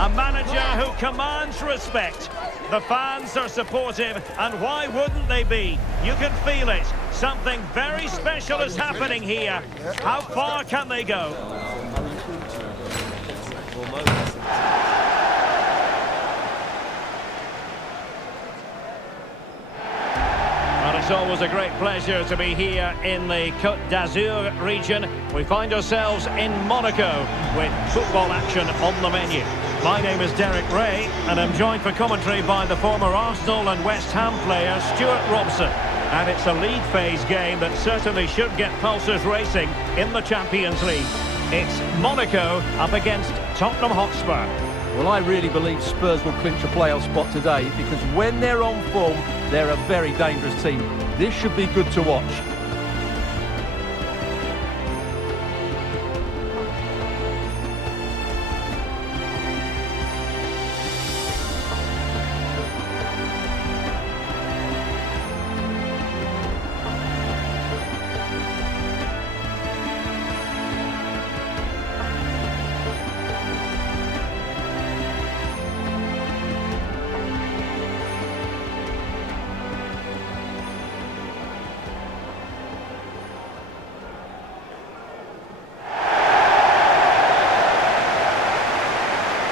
A manager who commands respect. The fans are supportive, and why wouldn't they be? You can feel it. Something very special is happening here. How far can they go? It's always a great pleasure to be here in the Côte d'Azur region. We find ourselves in Monaco with football action on the menu. My name is Derek Ray, and I'm joined for commentary by the former Arsenal and West Ham player Stuart Robson. And it's a league phase game that certainly should get pulses racing in the Champions League. It's Monaco up against Tottenham Hotspur. Well, I really believe Spurs will clinch a playoff spot today because when they're on form, they're a very dangerous team. This should be good to watch.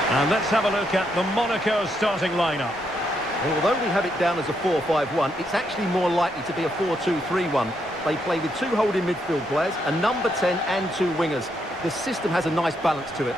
And let's have a look at the Monaco starting lineup. Well, although we have it down as a 4-5-1, it's actually more likely to be a 4-2-3-1. They play with two holding midfield players, a number 10 and two wingers. The system has a nice balance to it.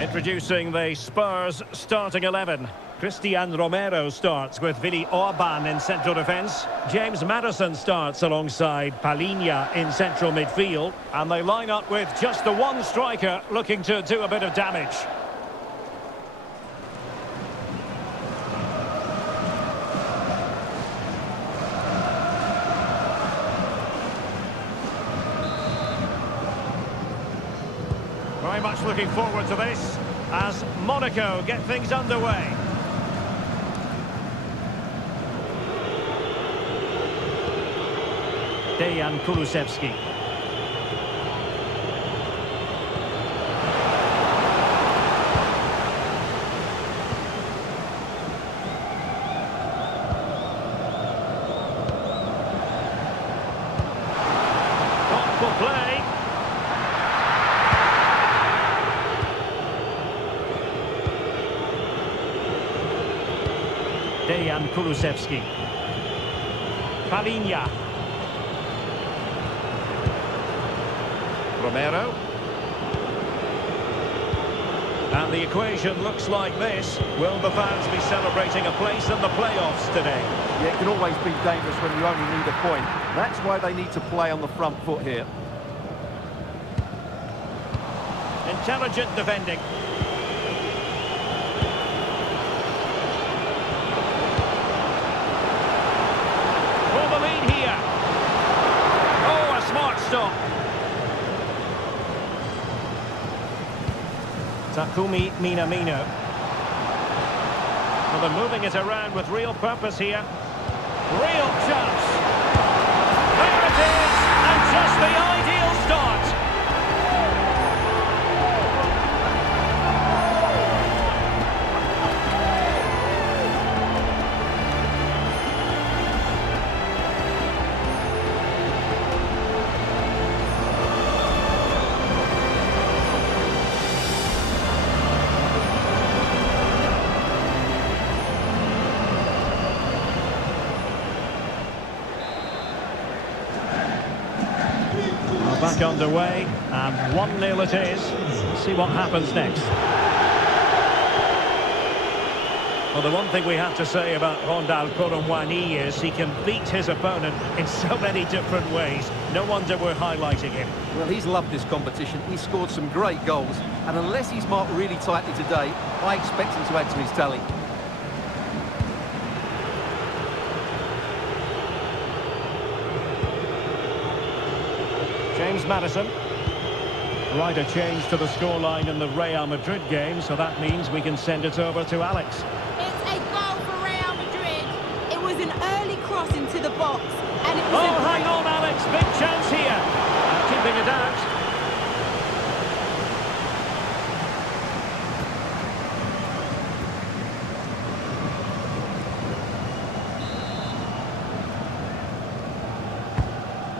Introducing the Spurs starting 11. Christian Romero starts with Willy Orban in central defence. James Maddison starts alongside Palhinha in central midfield. And they line up with just the one striker looking to do a bit of damage. Very much looking forward to this as Monaco get things underway. Dejan Kulusevski. Thoughtful play. Dejan Kulusevski. Palhinha. Romero. And the equation looks like this. Will the fans be celebrating a place in the playoffs today? Yeah, it can always be dangerous when you only need a point. That's why they need to play on the front foot here. Intelligent defending. For the lead here. Oh, a smart stop. Takumi Minamino. Well, they're moving it around with real purpose here. Real chance. There it is, and just the ideal start. Back underway, and 1-0 it is. Let's see what happens next. Well, the one thing we have to say about Monaco is he can beat his opponent in so many different ways. No wonder we're highlighting him. Well, he's loved this competition. He's scored some great goals. And unless he's marked really tightly today, I expect him to add to his tally. James Maddison. Right, a change to the scoreline in the Real Madrid game, so that means we can send it over to Alex. It's a goal for Real Madrid. It was an early cross into the box, and it was hang on, Alex, big chance here. Keeping it out.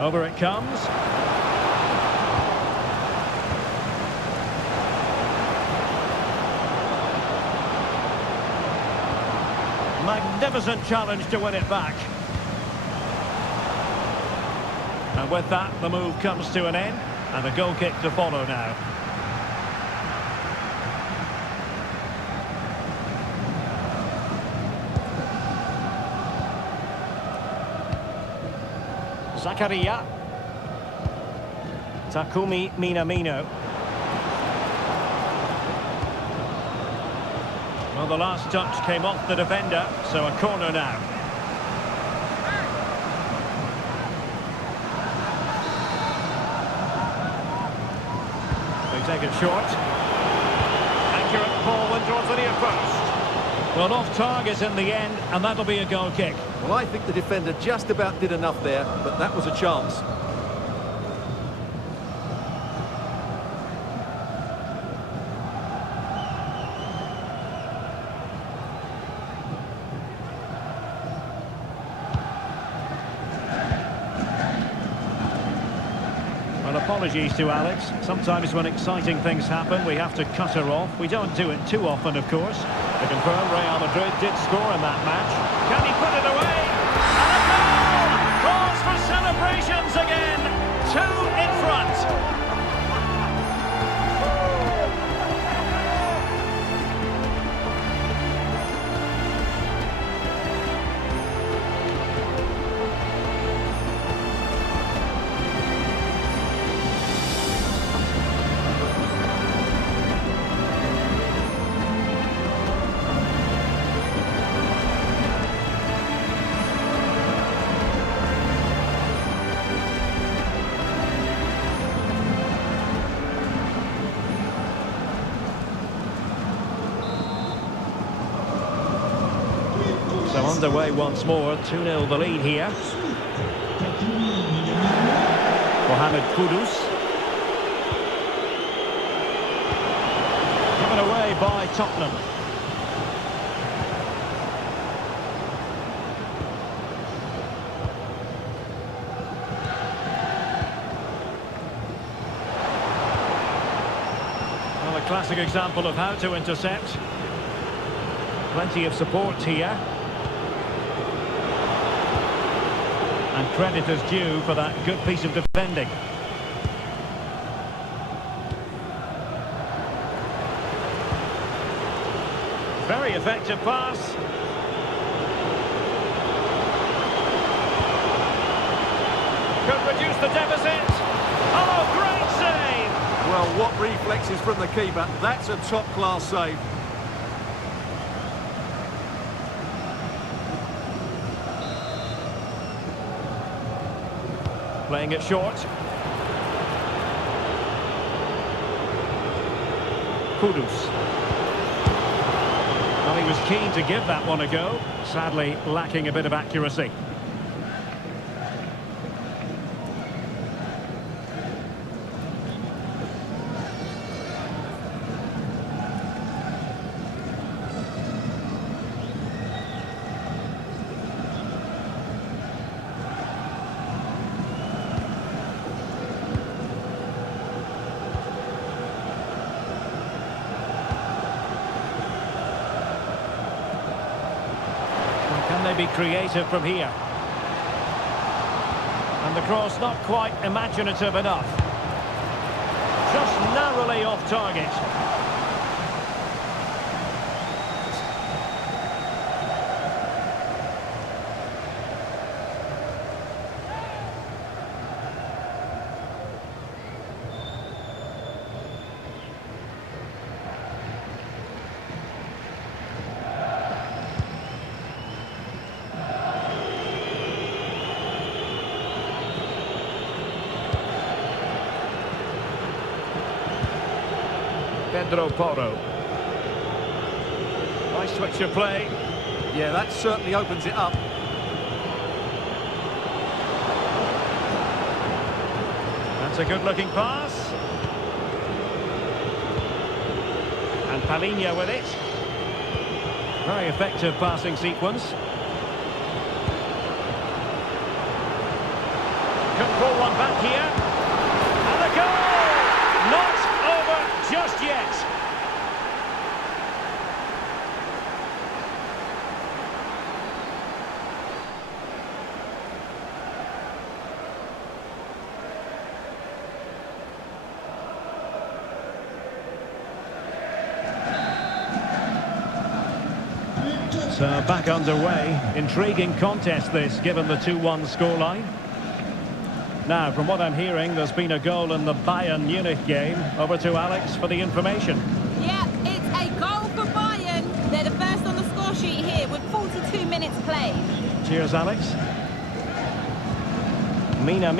Over it comes. Magnificent challenge to win it back. And with that, the move comes to an end, and a goal kick to follow now. Zakaria. Takumi Minamino. Well, the last touch came off the defender, so a corner now. They take it short. Accurate ball towards the near post. Well, off target in the end, and that'll be a goal kick. Well, I think the defender just about did enough there, but that was a chance. Well, apologies to Alex. Sometimes when exciting things happen, we have to cut her off. We don't do it too often, of course. To confirm, Real Madrid did score in that match. Can he put it away? And a goal! Cause for celebrations again. 2 in front. So underway once more, 2-0 the lead here. Mohamed Kudus. Given away by Tottenham. Well, a classic example of how to intercept. Plenty of support here. And credit is due for that good piece of defending. Very effective pass. Could reduce the deficit. Oh, great save! Well, what reflexes from the keeper. That's a top-class save. Playing it short. Kudus. Well, he was keen to give that one a go. Sadly, lacking a bit of accuracy. Can they be creative from here? And the cross not quite imaginative enough. Just narrowly off target. Pedro Porro. Nice switch of play. Yeah, that certainly opens it up. That's a good-looking pass. And Palinha with it. Very effective passing sequence. Could pull one back here. And a goal! Not over just yet. So back underway. Intriguing contest this, given the 2-1 scoreline. Now, from what I'm hearing, there's been a goal in the Bayern Munich game. Over to Alex for the information. Yeah, it's a goal for Bayern. They're the first on the score sheet here with 42 minutes played. Cheers, Alex. Mina.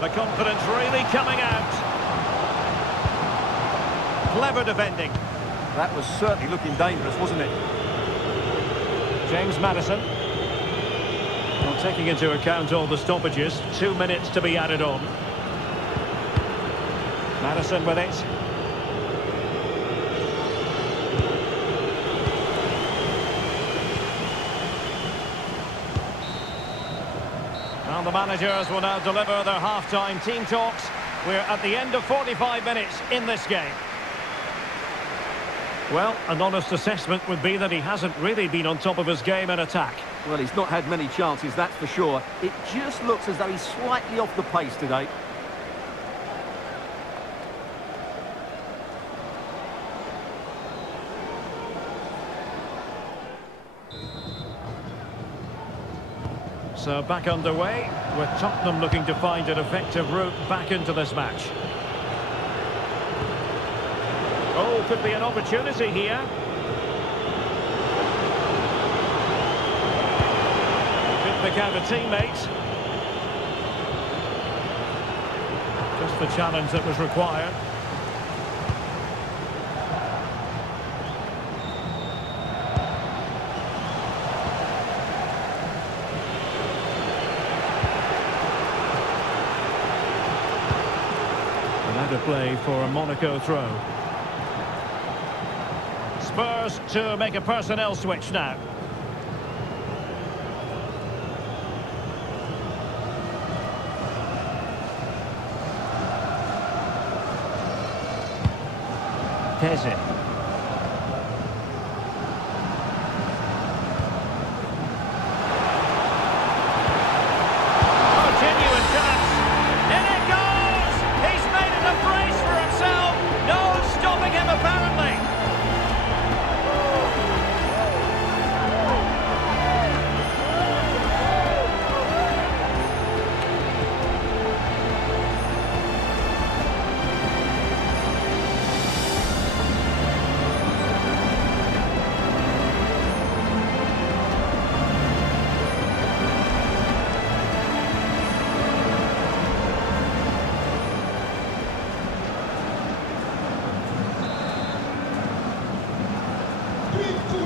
The confidence really coming out. Clever defending. That was certainly looking dangerous, wasn't it? James Maddison. Well, taking into account all the stoppages, 2 minutes to be added on. Maddison with it. And the managers will now deliver their half-time team talks. We're at the end of 45 minutes in this game. Well, an honest assessment would be that he hasn't really been on top of his game in attack. Well, he's not had many chances, that's for sure. It just looks as though he's slightly off the pace today. So back underway, with Tottenham looking to find an effective route back into this match. Oh, could be an opportunity here. Could pick out a teammate. Just the challenge that was required. And out of play for a Monaco throw. Spurs to make a personnel switch now. Teze. Oh, genuine chance. In it goes! He's made it a brace for himself. No stopping him apparently.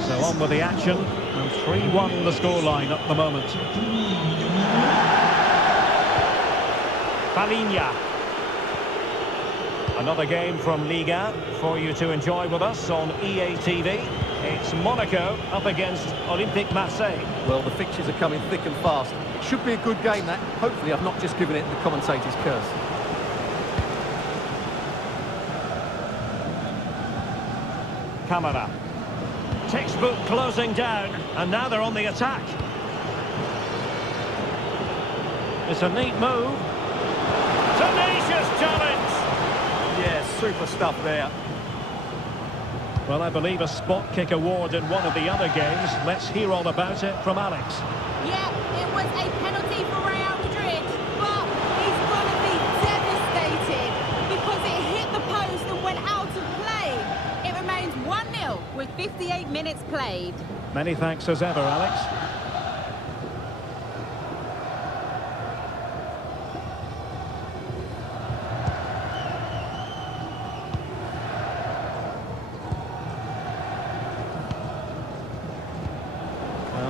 So on with the action, and 3-1 the scoreline at the moment. Palinha. Another game from Liga for you to enjoy with us on EA TV. It's Monaco up against Olympique Marseille. Well, the fixtures are coming thick and fast. It should be a good game, that. Hopefully I've not just given it the commentator's curse. Camara. Textbook closing down, and now they're on the attack. It's a neat move. Tenacious challenge! Yeah, super stuff there. Well, I believe a spot kick award in one of the other games. Let's hear all about it from Alex. Yeah, it was a penalty for Real Madrid, but he's going to be devastated because it hit the post and went out of play. It remains 1-0 with 58 minutes played. Many thanks as ever, Alex.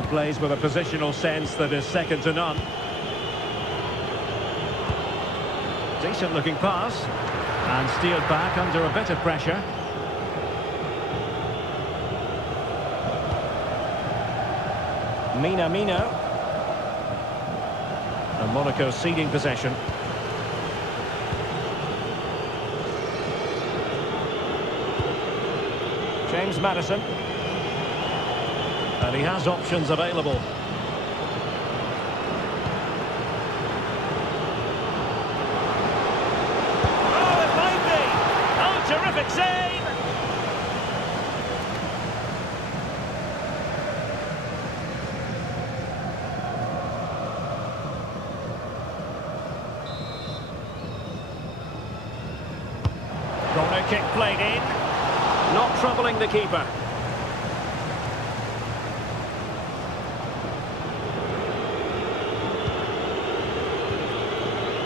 plays with a positional sense that is second to none. Decent looking pass. And steered back under a bit of pressure. Mino. And Monaco ceding possession. James Maddison. And he has options available. Oh, it might be! Oh, terrific save! Corner kick played in. Not troubling the keeper.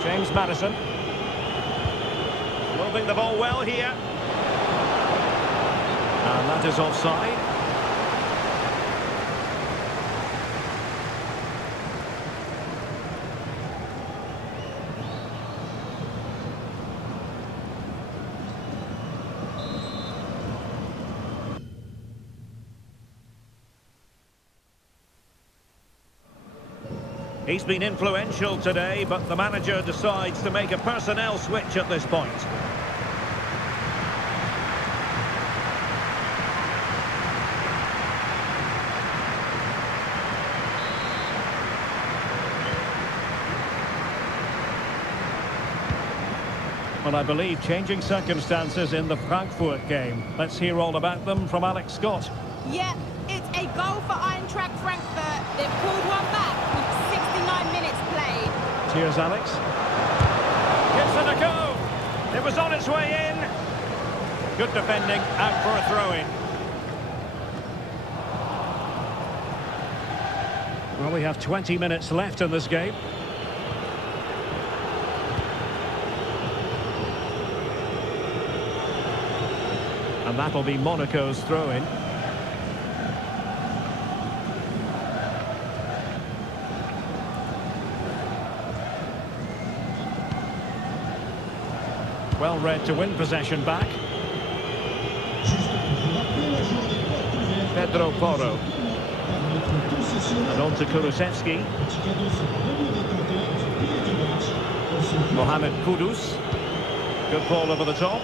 James Maddison. Moving the ball well here. And that is offside. He's been influential today, but the manager decides to make a personnel switch at this point. Well, I believe changing circumstances in the Frankfurt game. Let's hear all about them from Alex Scott. Yeah, it's a goal for Eintracht Frankfurt. They've pulled one back with 69 minutes played. Cheers, Alex. Gives it a go. It was on its way in. Good defending, out for a throw-in. Well, we have 20 minutes left in this game. And that'll be Monaco's throw-in. Well read to win possession back. Pedro Porro. And on to Kulusevski. Mohamed Kudus. Good ball over the top.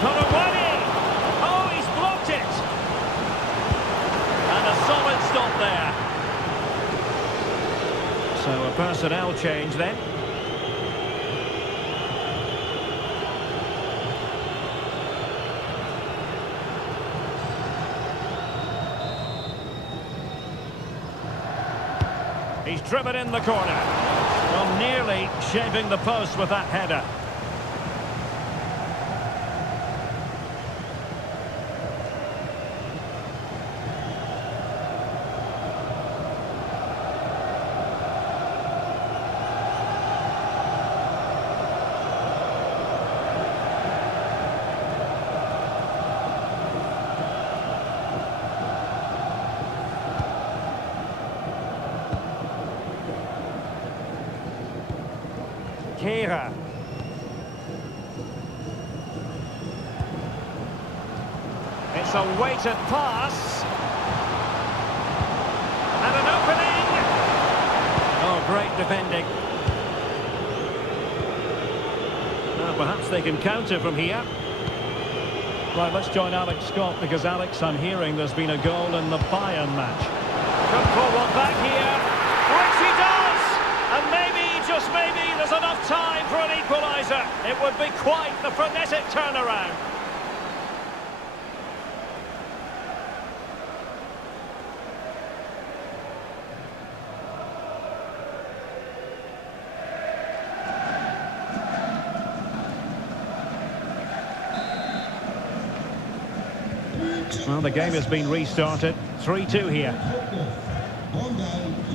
Korowani! Oh, he's blocked it! And a solid stop there. So a personnel change then. He's driven in the corner. Well, nearly shaving the post with that header. Kehrer. It's a weighted pass. And an opening. Oh, great defending. Now, perhaps they can counter from here. Right, let's join Alex Scott, because, Alex, I'm hearing there's been a goal in the Bayern match. Could pull one back here. Which he does! And maybe, just maybe, there's enough time for an equaliser. It would be quite the frenetic turnaround. Well, the game has been restarted. 3-2 here.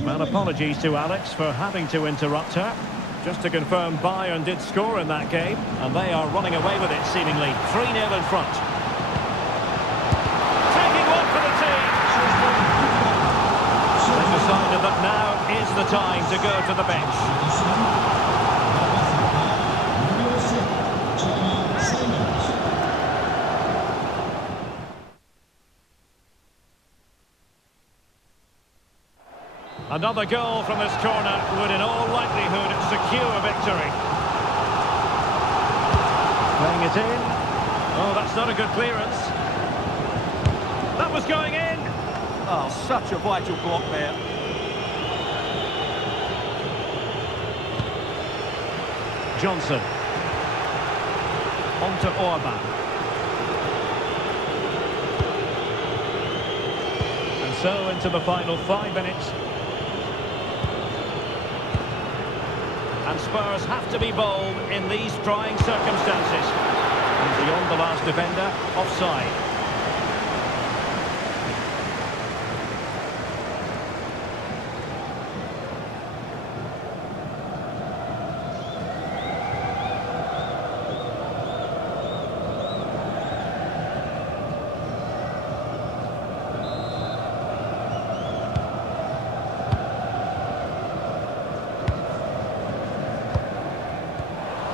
Well, apologies to Alex for having to interrupt her. Just to confirm, Bayern did score in that game, and they are running away with it, seemingly. 3-0 in front. Taking one for the team. decided that now is the time to go to the bench. Another goal from this corner would in all likelihood secure victory. Playing it in. Oh, that's not a good clearance. That was going in. Oh, such a vital block there. Johnson. On to Orban. And so into the final 5 minutes. And Spurs have to be bold in these trying circumstances. And beyond the last defender, offside.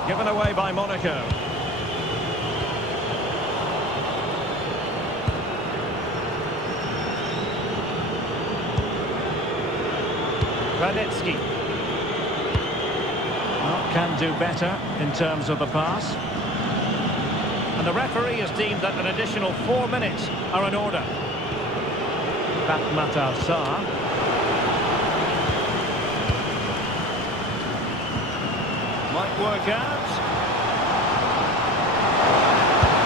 Given away by Monaco. Radetsky. Well, can do better in terms of the pass. And the referee has deemed that an additional 4 minutes are in order. Batmatar Sarr. Might work out.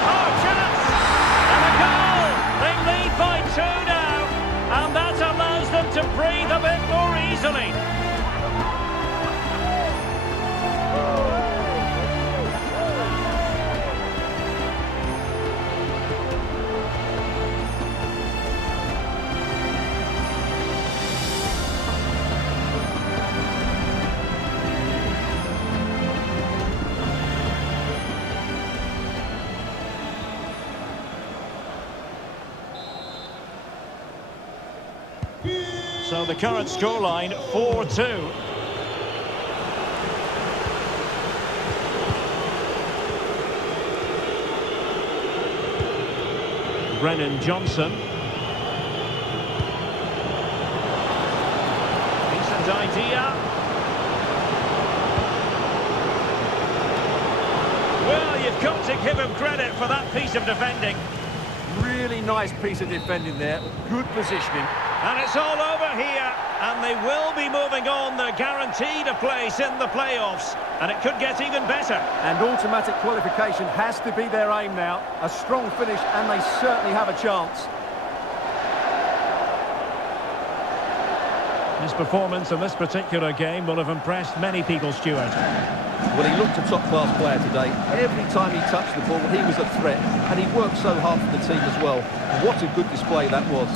Oh, chance! And a goal! They lead by 2 now. And that allows them to breathe a bit more easily. So the current scoreline, 4-2. Brennan Johnson. Decent idea. Well, you've got to give him credit for that piece of defending. Really nice piece of defending there. Good positioning. And it's all over here, and they will be moving on. They're guaranteed a place in the playoffs, and it could get even better. And automatic qualification has to be their aim now. A strong finish, and they certainly have a chance. His performance in this particular game will have impressed many people, Stuart. Well, he looked a top-class player today. Every time he touched the ball, he was a threat, and he worked so hard for the team as well. What a good display that was.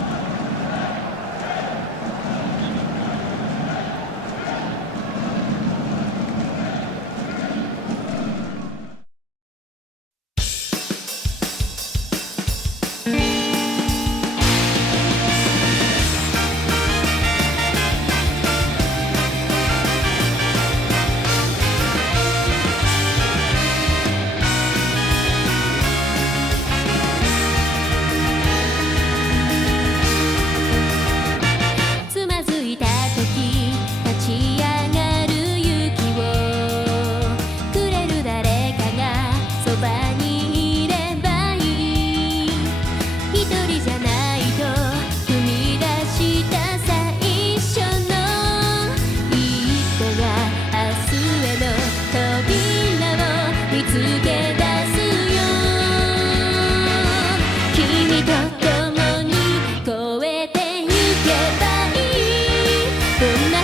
Good night.